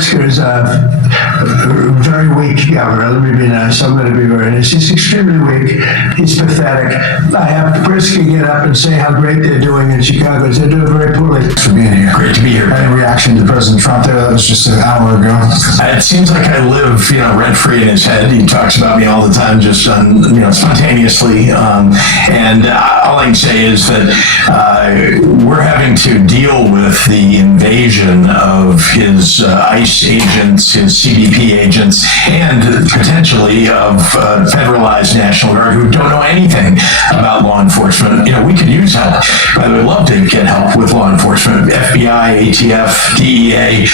Pritzker is a very weak governor. Let me be nice. I'm going to be very nice. He's extremely weak. He's pathetic. I have Pritzker get up and say how great they're doing in Chicago. They're doing very poorly. Thanks for being here. Great to be here. Any reaction to President Trump there? That was just an hour ago. It seems like I live, rent-free in his head. He talks about me all the time, just spontaneously. And all I can say is that we're having to deal with the invasion of his ICE agents, his CBP agents, and potentially of federalized National Guard who don't know anything about law enforcement. We could use help. By the way, love to get help with law enforcement. FBI, ATF, DEA.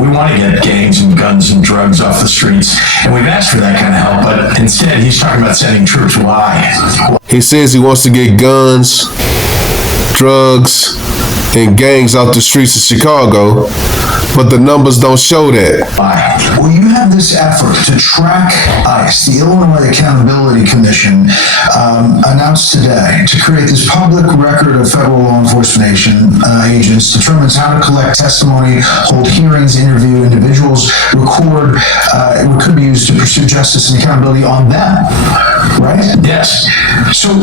We want to get gangs and guns and drugs off the streets, and we've asked for that kind of help, but instead he's talking about sending troops. Why? He says he wants to get guns, drugs, and gangs out the streets of Chicago, but the numbers don't show that. Well, you have this effort to track ICE. The Illinois Accountability Commission announced today to create this public record of federal law enforcement agents, determines how to collect testimony, hold hearings, interview individuals, record. It could be used to pursue justice and accountability on them, right? Yes. So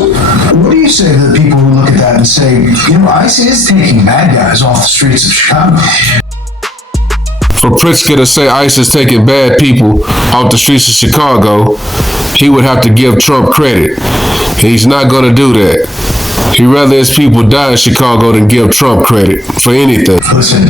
what do you say to the people who look at that and say, ICE is taking bad guys off the streets of Chicago? For Pritzker to say ICE is taking bad people off the streets of Chicago, he would have to give Trump credit. He's not going to do that. He'd rather his people die in Chicago than give Trump credit for anything. Listen,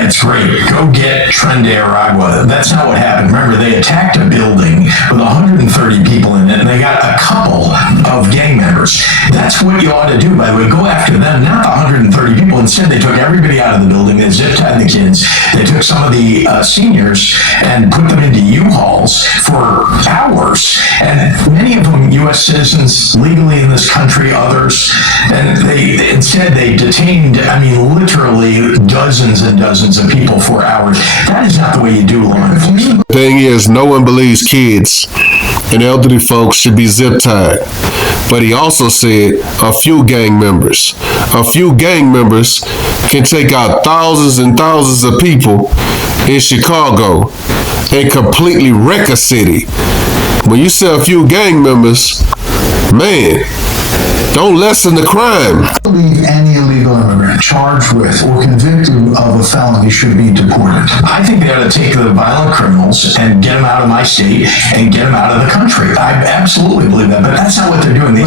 it's great. Go get Tren de Aragua. That's not what happened. Remember, they attacked a building with 130 people in it, and they got a couple of gang members. That's what you ought to do, by the way. Go after them, not the 130 people. Instead, they took everybody out of the building. They zip-tied the kids. They took some of the seniors and put them into U-Hauls for hours. And many of them U.S. citizens legally in this country, others. And instead they detained, literally dozens and dozens of people for hours. That is not the way you do law enforcement. The thing is, no one believes kids and elderly folks should be zip-tied. But he also said a few gang members. A few gang members can take out thousands and thousands of people in Chicago and completely wreck a city. When you say a few gang members, man, don't lessen the crime. I believe any illegal immigrant charged with or convicted of a felony should be deported. I think they ought to take the violent criminals and get them out of my state and get them out of the country. I absolutely believe that, but that's not what they're doing. They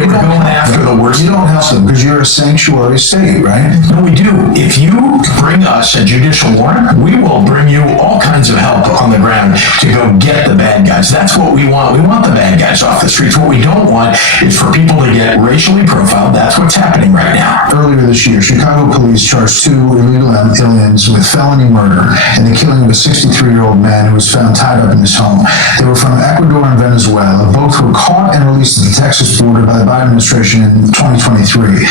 were going after the worst. You don't help them because you're a sanctuary state, right? No, we do. If you bring us a judicial warrant, we will bring you all kinds of help on the ground to go get the bad guys. That's what we want. We want the bad guys off the streets. What we don't want is for people to get racially profiled. That's what's happening right now. Earlier this year, Chicago police charged 2 illegal aliens with felony murder and the killing of a 63-year-old man who was found tied up in his home. They were from Ecuador and Venezuela. Both were caught and released at the Texas border by the Biden administration in 2023.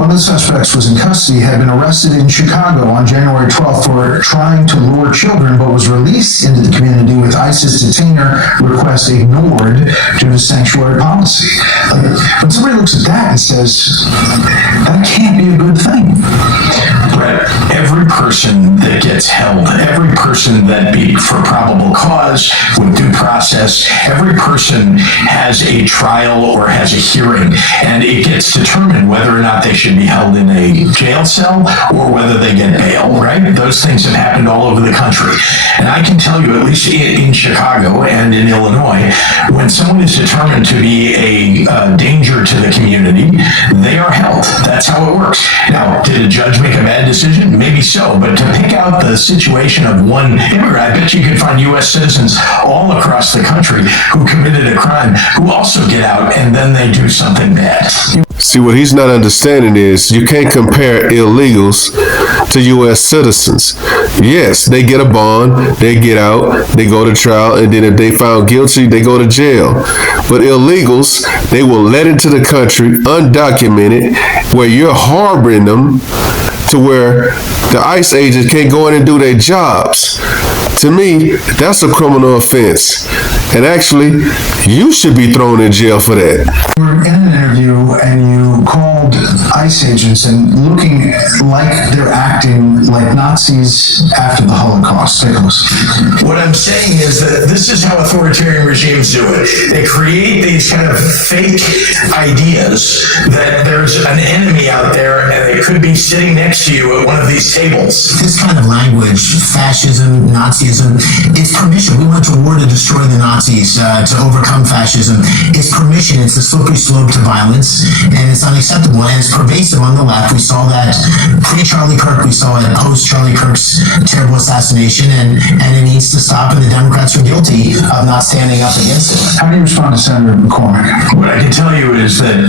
One of the suspects was in custody, had been arrested in Chicago on January 12th for trying to lure children, but was released into the community with ISIS detainer request ignored due to sanctuary policy. When somebody looks at that and says, that can't be a good thing. Brett, every person that gets held, every person that be for probable cause, with due process, every person has a trial or has a hearing, and it gets determined whether or not they should be held in a jail cell or whether they get bail, right? Those things have happened all over the country. And I can tell you, at least in Chicago and in Illinois, when someone is determined to be a danger to the community, they are held. That's how it works. Now, did a judge make a bad decision? Maybe so, but to pick out the situation of one immigrant, I bet you could find U.S. citizens all across the country who committed a crime who also get out and then they do something bad. See, what he's not understanding is you can't compare illegals to U.S. citizens. Yes, they get a bond, they get out, they go to trial, and then if they found guilty, they go to jail. But illegals, they will let into the country undocumented, where you're harboring them to where the ICE agents can't go in and do their jobs. To me, that's a criminal offense. And actually, you should be thrown in jail for that. You were in an interview and you called ICE agents and looking like they're acting like Nazis after the Holocaust. Take a listen. What I'm saying is that this is how authoritarian regimes do it. They create these kind of fake ideas that there's an enemy out there and they could be sitting next to you at one of these tables. This kind of language, fascism, Nazism, it's permission. We went to war to destroy the Nazis, to overcome fascism. It's permission. It's a slippery slope to violence, and it's unacceptable, and it's pervasive on the left. We saw that pre-Charlie Kirk. We saw it post-Charlie Kirk's terrible assassination, and it needs to stop, and the Democrats are guilty of not standing up against it. How do you respond to Senator McCormick? What I can tell you is that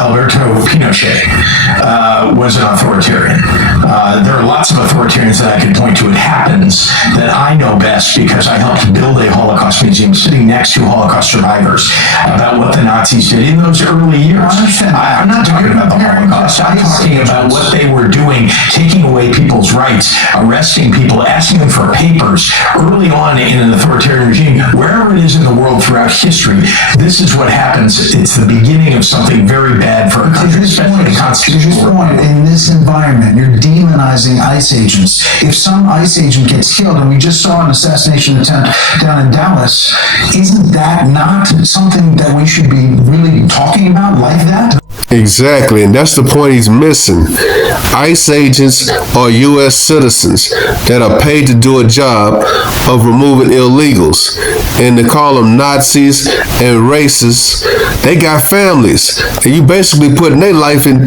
Alberto Pinochet was an authoritarian. There are lots of authoritarians that I can point to. It happens that I know best because I helped build a Holocaust museum sitting next to Holocaust survivors about what the Nazis did in those early years. I'm not talking about the Holocaust. I'm talking about what they were doing, taking away people's rights, arresting people, asking them for papers. Early on in an authoritarian regime, wherever it is in the world throughout history, this is what happens. It's the beginning of something very bad for a country, especially a constitutional point, in this environment, you're demonizing ICE agents. If some ICE agent gets killed, and we just saw an assassination attempt down in Dallas, isn't that not something that we should be really talking about like that? Exactly, and that's the point he's missing. ICE agents are U.S. citizens that are paid to do a job of removing illegals. And to call them Nazis and racists, they got families. And you basically putting their life in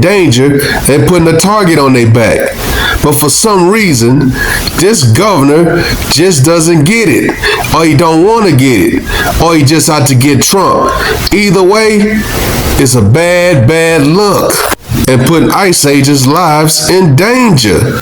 danger and putting a target on their back. But for some reason, this governor just doesn't get it. Or he don't want to get it. Or he just out to get Trump. Either way, it's a bad look. And putting ICE agents' lives in danger.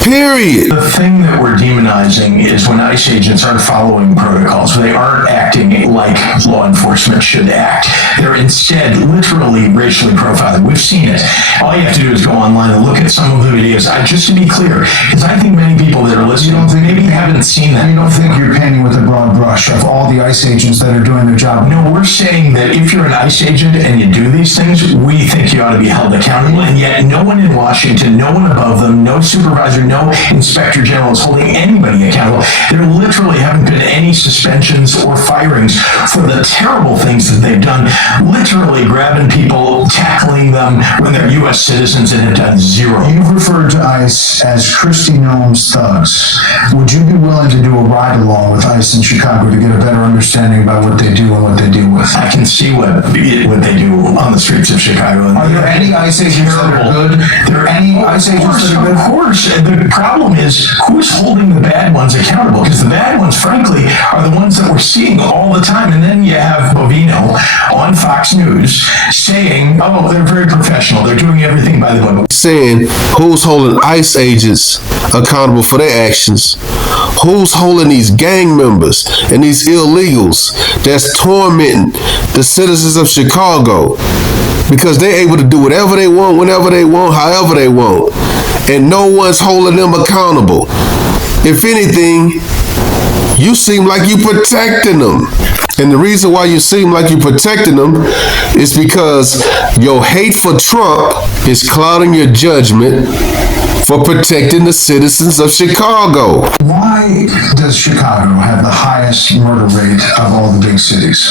Period. The thing that we're demonizing is when ICE agents aren't following protocols. They aren't acting like law enforcement should act. They're instead literally racially profiling. We've seen it. All you have to do is go online and look at some of the videos. Just to be clear, because I think many people that are listening maybe haven't seen that. You don't think you're painting with a broad brush of all the ICE agents that are doing their job? No, we're saying that if you're an ICE agent and you do these things, we think you ought to be held accountable, and yet no one in Washington, no one above them, no supervisor, no inspector general is holding anybody accountable. There literally haven't been any suspensions or firings for the terrible things that they've done, literally grabbing people, tackling them when they're U.S. citizens and have done zero. You've referred to ICE as Kristi Noem's thugs. Would you be willing to do a ride-along with ICE in Chicago to get a better understanding about what they do and what they deal with? I can see what they do on the streets of Chicago. Are there any ICE agents that are good? There are any ICE agents that are good? Of course. The problem is who's holding the bad ones accountable? Because the bad ones, frankly, are the ones that we're seeing all the time. And then you have Bovino on Fox News saying, oh, they're very professional. They're doing everything by the book. Saying who's holding ICE agents accountable for their actions? Who's holding these gang members and these illegals that's tormenting the citizens of Chicago? Because they're able to do whatever they want, whenever they want, however they want. And no one's holding them accountable. If anything, you seem like you're protecting them. And the reason why you seem like you're protecting them is because your hate for Trump is clouding your judgment for protecting the citizens of Chicago. Why does Chicago have the highest murder rate of all the big cities?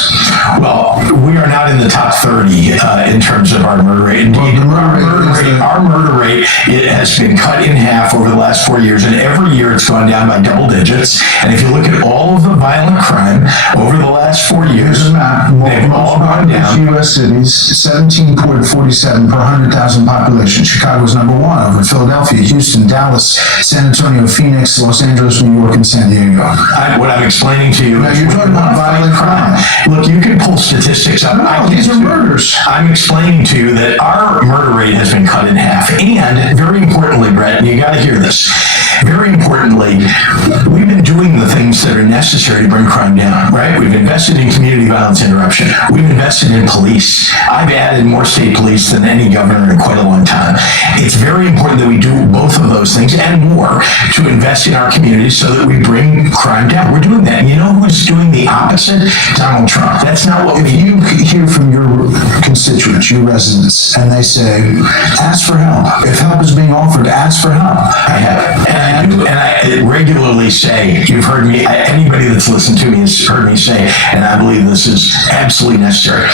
Well, we are not in the top 30 in terms of our murder rate. Indeed, our murder rate it has been cut in half over the last 4 years, and every year it's gone down by double digits. And if you look at all of the violent crime over the last 4 years, they've all gone down. U.S. cities, 17.47 per 100,000 population. Chicago's number one over Philadelphia, Houston, Dallas, San Antonio, Phoenix, Los Angeles, New York, and San Diego. What I'm explaining to you now, is you're talking about violent crime. Look, you can pull statistics up. No, these are murders. I'm explaining to you that our murder rate has been cut in half. And very importantly, Brett, and you got to hear this, very importantly, we've been doing the things that are necessary to bring crime down, right? We've invested in community violence interruption. We've invested in police. I've added more state police than any governor in quite a long time. It's very important that we do both of those things and more to invest in our communities so that we bring crime down. We're doing that. And you know who's doing the opposite? Donald Trump. That's not what If you hear from your constituents, your residents, and they say, ask for help. If help is being offered, ask for help. I have, and I do, and I regularly say, you've heard me, anybody that's listened to me has heard me say, and I believe this is absolutely necessary,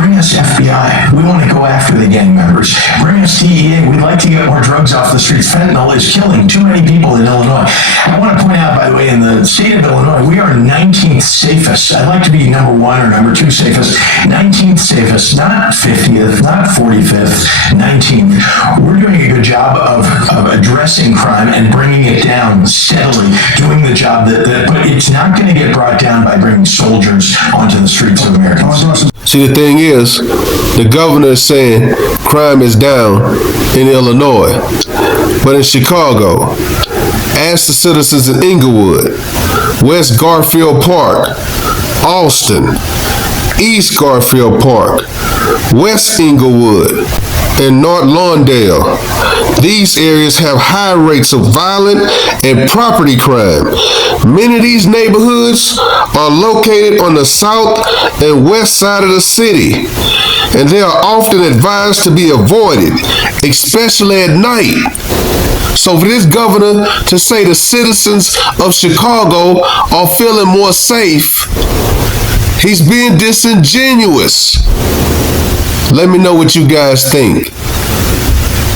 bring us FBI. We want to go after the gang members. Bring us DEA. We'd like to get more drugs off the streets. Fentanyl is killing too many people in Illinois. I want to point out, by the way, in the state of Illinois, we are 19th safest. I'd like to be number 1 or number 2 safest. 19th safest, not 50th, not 45th, 19th. We're doing a good job of addressing crime and bringing it down steadily, doing the job but it's not going to get brought down by bringing soldiers onto the streets of America. See, the thing is, the governor is saying crime is down in Illinois, but in Chicago, ask the citizens in Inglewood, West Garfield Park, Austin, East Garfield Park, West Inglewood, and North Lawndale. These areas have high rates of violent and property crime. Many of these neighborhoods are located on the south and west side of the city, and they are often advised to be avoided, especially at night. So for this governor to say the citizens of Chicago are feeling more safe, he's being disingenuous. Let me know what you guys think.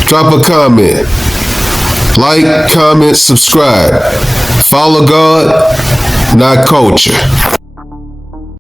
Drop a comment. Like, comment, subscribe. Follow God, not culture.